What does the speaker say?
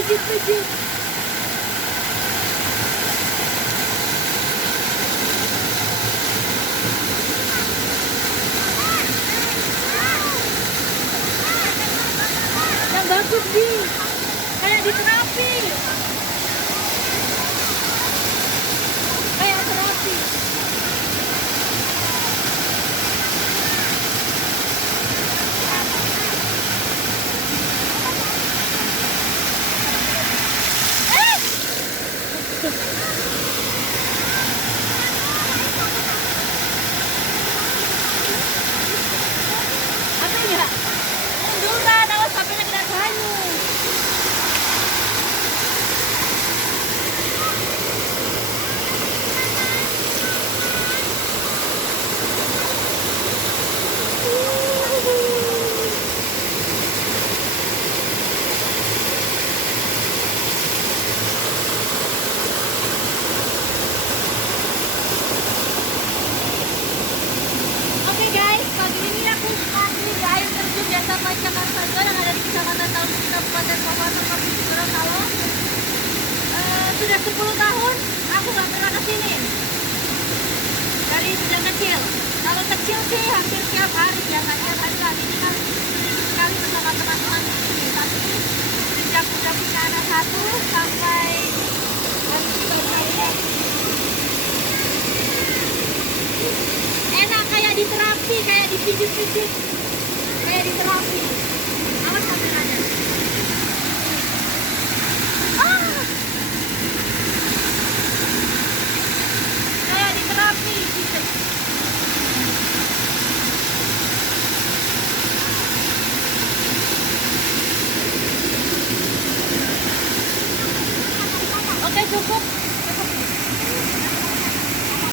pijit. Yang bagus Bi, kayak di terapi. Kayak terapi. Apa ya? Munduran, awas HP-nya kena kayu. Oke guys, pagi ini aku lagi di air terjun Desa Pancakan Saga yang ada di Kecamatan Taunus, Kabupaten Pamekasan, Provinsi Gorontalo. Sudah 10 tahun aku nggak pernah kesini dari sejak kecil. Kalau kecil sih hampir tiap hari ya, nggak tiap hari lah. Ini kan seminggu sekali bersama teman-teman di sini. Tapi sejak udah punya anak satu sampai hari ini baru kali. Enak kayak di terapi, kayak dipijit-pijit, kayak di terapi. Awas kameranya. Kayak di terapi, pijet. Oke, cukup.